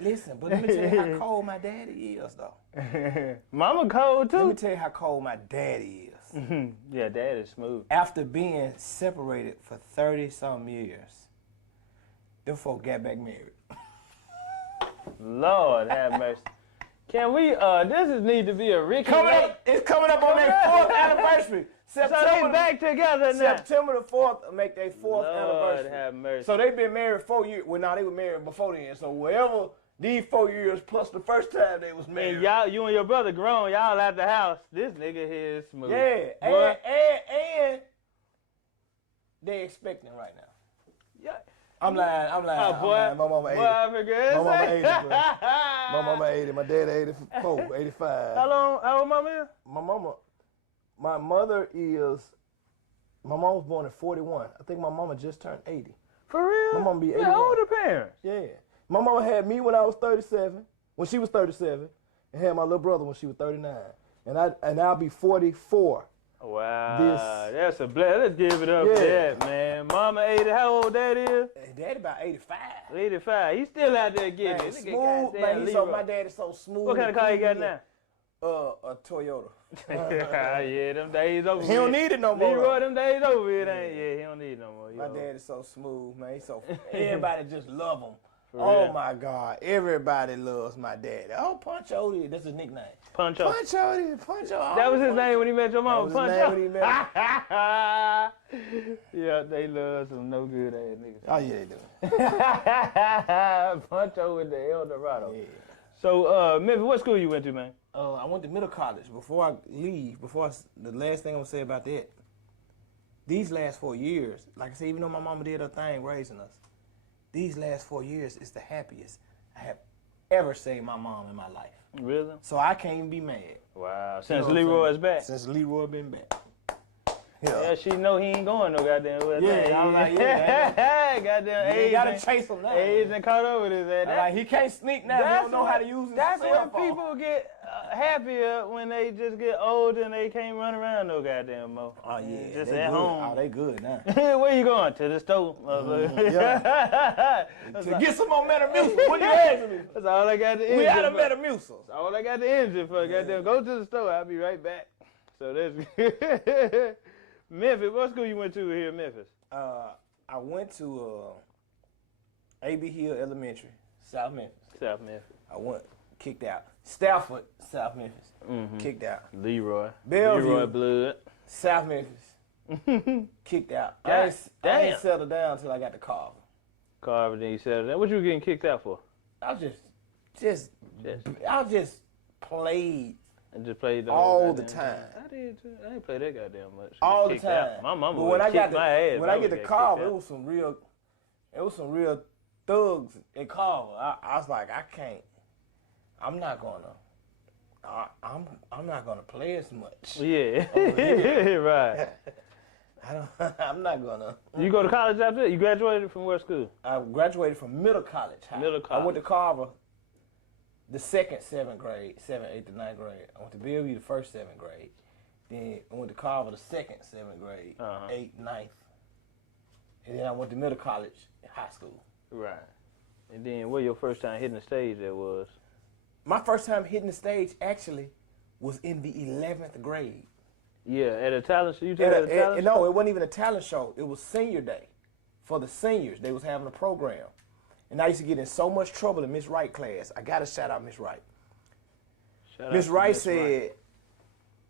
Listen, but let me tell you how cold my daddy is, though. Mama cold, too. Let me tell you how cold my daddy is. Yeah, daddy's smooth. After being separated for 30-some years, them folk got back married. Lord have mercy. Can we, this need to be a Ricky It's coming up on their 4th anniversary. So they back together now. September the 4th make their 4th Lord anniversary. Have mercy. So they've been married 4 years. Well, no, they were married before then. So whatever these 4 years plus the first time they was married. And y'all, you and your brother grown, y'all at the house. This nigga here is smooth. Yeah, and they expecting right now. Yeah. I'm lying. Oh, boy. I'm lying. My mama 80. Boy, I forget. My mama 80, bro. My mama 80. My dad 84, 85. How old mama is? My mother is, my mom was born at 41. I think my mama just turned 80. For real? My mama be 81. Older parents. Yeah. My mama had me when I was 37, when she was 37, and had my little brother when she was 39. And I'll be 44. Wow, that's a blessing. Let's give it up for that, man. Mama 80, how old daddy is? Daddy about 85. 85. He's still out there getting Man, it. smooth, man. My daddy's so smooth. What kind of car you got now? A Toyota. Yeah, them days over. He don't need it no more. Leroy, them days over. It ain't. Yeah, he don't need it no more. My dad is so smooth, man. He's so everybody just love him. Oh my God, everybody loves my daddy. Oh, Puncho, that's his nickname. Puncho. Puncho. That was his name when he met your mama. Puncho. When he met Yeah, they love some no good ass niggas. Oh yeah, they do. Puncho with the El Dorado. Yeah. So, Memphis, what school you went to, man? I went to middle college. Before I leave, the last thing I'm gonna say about that, these last 4 years, like I said, even though my mama did her thing raising us, these last 4 years is the happiest I have ever seen my mom in my life. Really? So I can't even be mad. Wow. Since Leroy is back? Since Leroy been back. Yeah, she know he ain't going no goddamn well. Yeah, I'm like, goddamn age. You gotta chase him now. Age and caught up with his ass. Like, he can't sneak now. He don't know how to use his That's cell when phone. people get happier when they just get older and they can't run around no goddamn more. Oh yeah, just they at good. home. Oh, they good now. Where you going? To the store, To get some more Metamucil. What you asking me? That's all I got the engine. We out of Metamucil. That's all I got the engine for. Goddamn, go to the store. I'll be right back. So that's good. Memphis, what school you went to here in Memphis? I went to A.B. Hill Elementary, South Memphis. South Memphis. I went, kicked out. Stafford, South Memphis, kicked out. Leroy. Bellevue, Leroy Blood. South Memphis, kicked out. I ain't settled down until I got to Carver. Carver, then you settled down. What you getting kicked out for? I just played. And just played all the time. I did too. I ain't play that goddamn much. All the time. Out. My mama would kick my ass. When I get to Carver, it was some real thugs in Carver. I was like, I can't. I'm not gonna play as much. Yeah. Right. I'm not gonna. You go to college after that? You graduated from what school? I graduated from middle college. Middle college. I went to Carver the second 7th grade, 7th, 8th, and 9th grade. I went to Bellevue the first 7th grade. Then I went to Carver the second 7th grade, 8th, 9th. And then I went to middle college, high school. Right. And then what your first time hitting the stage there was? My first time hitting the stage actually was in the 11th grade. Yeah, at a talent show? No, it wasn't even a talent show. It was senior day. For the seniors, they was having a program. And I used to get in so much trouble in Miss Wright class. I got to shout out Miss Wright. Miss Wright said,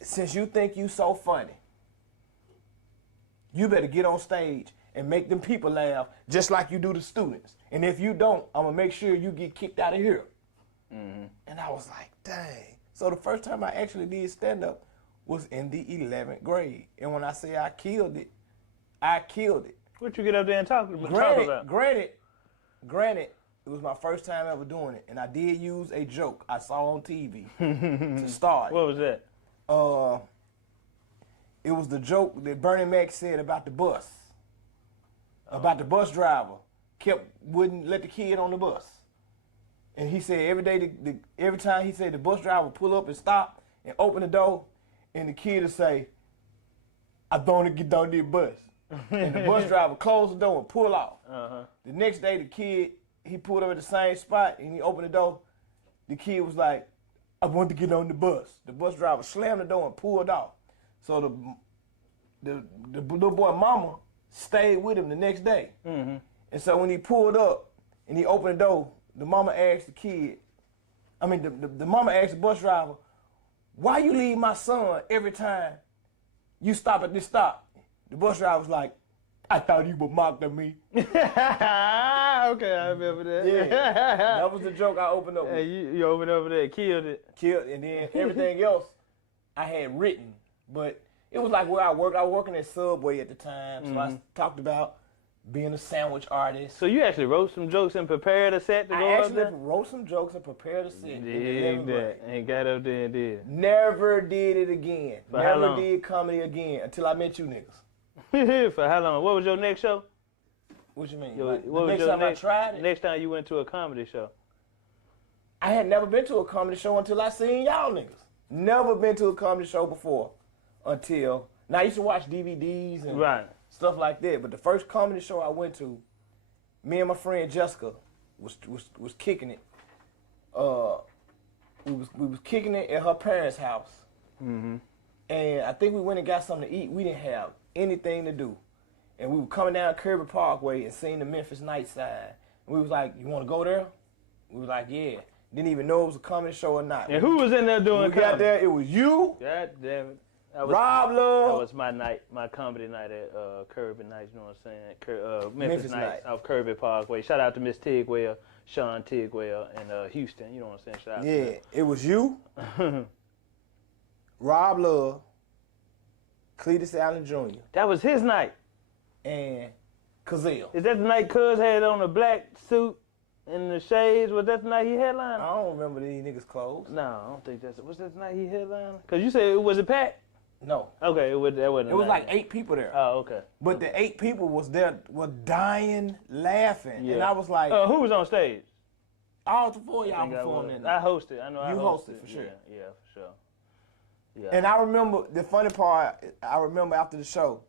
since you think you so funny, you better get on stage and make them people laugh just like you do the students. And if you don't, I'm going to make sure you get kicked out of here. And I was like, dang. So the first time I actually did stand-up was in the 11th grade. And when I say I killed it, I killed it. What you get up there and talk about? Granted, it was my first time ever doing it, and I did use a joke I saw on TV to start. What was that? It was the joke that Bernie Mac said about the bus. About the bus driver wouldn't let the kid on the bus. And he said every time he said the bus driver would pull up and stop and open the door, and the kid would say, I don't want to get on this bus. And the bus driver closed the door and pull off. The next day, the kid he pulled up at the same spot and he opened the door. The kid was like, I want to get on the bus. The bus driver slammed the door and pulled off. So the little boy mama stayed with him the next day. Mm-hmm. And so when he pulled up and he opened the door, the mama asked the mama asked the bus driver, why you leave my son every time you stop at this stop? The bus driver was like, I thought you were mocking me. Okay, I remember that. Yeah, that was the joke I opened up with. Hey, you opened over there, killed it. And then everything else I had written. But it was like where I worked. I was working at Subway at the time, so I talked about being a sandwich artist. So you actually wrote some jokes and prepared a set to go I up there? actually wrote some jokes and prepared a set. And got up there and did. Never did it again. For how Never long? did comedy again until I met you niggas. For how long? What was your next show? What you mean? What the was next your time I tried it? Next time you went to a comedy show? I had never been to a comedy show until I seen y'all niggas. Never been to a comedy show before until... Now, I used to watch DVDs and stuff like that, but the first comedy show I went to, me and my friend Jessica was kicking it. We was kicking it at her parents' house. Mm-hmm. And I think we went and got something to eat. We didn't have anything to do. And we were coming down Kirby Parkway and seeing the Memphis night side. And we was like, you want to go there? We was like, yeah. Didn't even know it was a comedy show or not. And who was in there doing comedy? We got there, it was you. God damn it. Rob Love. That was my night, my comedy night at Kirby Nights, you know what I'm saying? Memphis Nights off Kirby Parkway. Shout out to Miss Tigwell, Sean Tigwell, and Houston, you know what I'm saying? Shout out to them. It was you, Rob Love, Cletus Allen Jr. That was his night. And Kazil. Is that the night Cuz had on a black suit and the shades? Was that the night he headlined? I don't remember these niggas' clothes. No, I don't think that's it. Was that the night he headlined? Because you said it was a pack? No. Okay, that wasn't. It was like 8 people there. Oh, okay. But the 8 people was there, were dying, laughing. Yeah. And I was like... who was on stage? All 4 of y'all performed that night. I hosted. I know I hosted. You hosted, for sure. Yeah, for sure. Yeah. And I remember, the funny part, I remember after the show,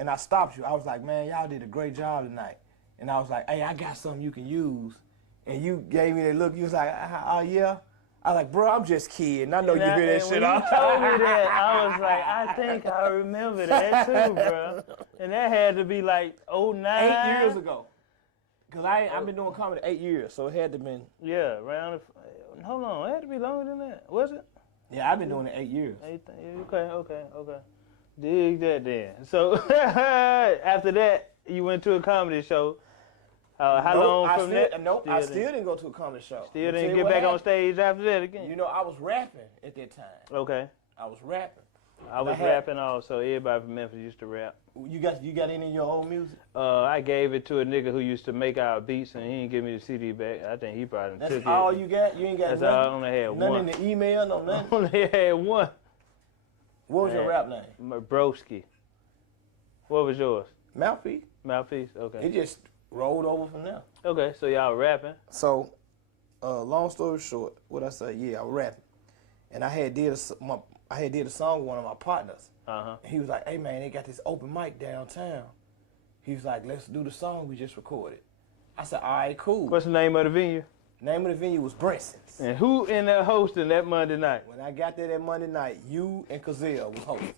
and I stopped you. I was like, man, y'all did a great job tonight. And I was like, hey, I got something you can use. And you gave me that look. You was like, oh, yeah? I was like, bro, I'm just kidding. I know you hear that shit all the time. When you told me that, I was like, I think I remember that too, bro. And that had to be like 09. 8 years ago. Because I've been doing comedy 8 years, so it had to been. Yeah, hold on, it had to be longer than that, was it? Yeah, I've been doing it 8 years. Okay. Dig that then. So after that, you went to a comedy show. How long from that? Nope, I still didn't go to a comedy show. Still didn't get back on stage after that again? You know, I was rapping at that time. Okay. I was rapping. I was rapping also. Everybody from Memphis used to rap. You got any of your old music? I gave it to a nigga who used to make our beats, and he didn't give me the CD back. I think he probably took it. That's all you got? You ain't got That's nothing? all. I only had one. Nothing in the email? No, nothing? I only had one. What was your rap name? Broski. What was yours? Moufpiece. Moufpiece, okay. It just rolled over from there. Okay, so y'all rapping. So, long story short, what I say, yeah, I was rapping. And I had did a song with one of my partners. Uh-huh. And he was like, hey, man, they got this open mic downtown. He was like, let's do the song we just recorded. I said, all right, cool. What's the name of the venue? Name of the venue was Brinson's. And who in there hosting that Monday night? When I got there that Monday night, you and Kazil was hosting.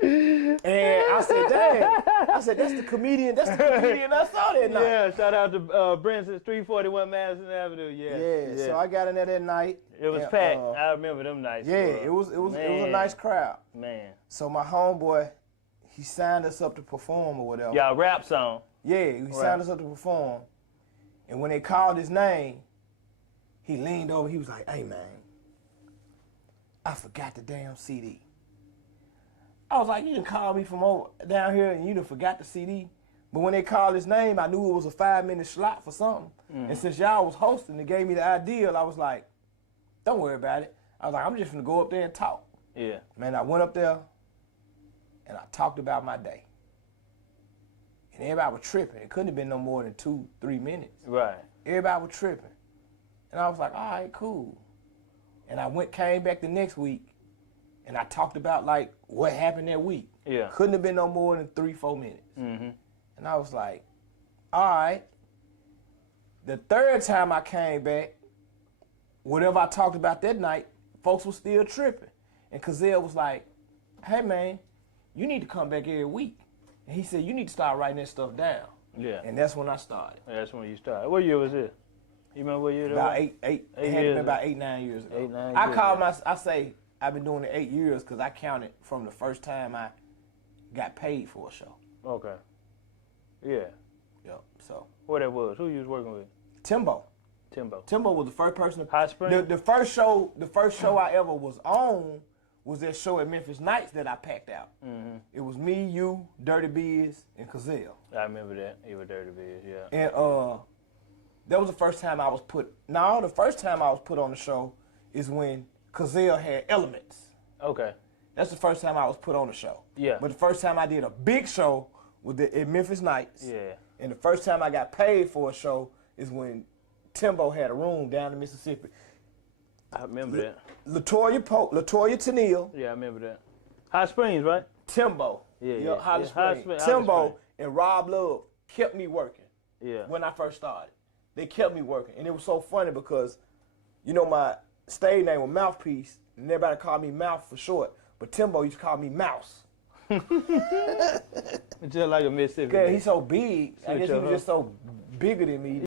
And I said, dang. I said, that's the comedian I saw that night. Yeah, shout out to Brinson's, 341 Madison Avenue. Yeah, so I got in there that night. It was packed. I remember them nights. Yeah, it was a nice crowd. Man. So my homeboy, he signed us up to perform or whatever. Y'all rap song? Yeah, he signed us up to perform. And when they called his name, he leaned over, he was like, hey man, I forgot the damn CD. I was like, you done called me from over down here and you done forgot the CD. But when they called his name, I knew it was a 5-minute slot for something. Mm-hmm. And since y'all was hosting and gave me the idea, I was like, don't worry about it. I was like, I'm just gonna go up there and talk. Yeah. Man, I went up there and I talked about my day. And everybody was tripping. It couldn't have been no more than 2-3 minutes. Right. Everybody was tripping. And I was like, all right, cool. And I came back the next week and I talked about like what happened that week. Yeah. Couldn't have been no more than 3-4 minutes. Mm-hmm. And I was like, all right. The third time I came back, whatever I talked about that night, folks were still tripping. And Cazelle was like, hey man, you need to come back every week. And he said, you need to start writing that stuff down. Yeah. And that's when I started. That's when you started. What year was it? You remember what year that About was? It had been about 8-9 years ago. 8-9 I say I've been doing it 8 years because I counted from the first time I got paid for a show. Okay. Yeah. Yep. So. What that was? Who you was working with? Timbo. Timbo was the first person. Hot Springs? The first show I ever was on was that show at Memphis Nights that I packed out. Mm-hmm. It was me, you, Dirty Biz, and Cazelle. I remember that. You were Dirty Biz, yeah. And that was the first time I was put. No, the first time I was put on the show is when Cazelle had Elements. Okay. That's the first time I was put on the show. Yeah. But the first time I did a big show was at Memphis Nights. Yeah. And the first time I got paid for a show is when Timbo had a room down in Mississippi. I remember that. LaToya Tennille. Yeah, I remember that. Hot Springs, right? Timbo. Yeah. Hot Springs. Timbo and Rob Love kept me working. Yeah. When I first started. They kept me working. And it was so funny because, you know, my stage name was Moufpiece, and everybody called me Mouth for short. But Timbo used to call me Mouse. Just like a Mississippi. Yeah, he's so big. I guess he was just so bigger than me.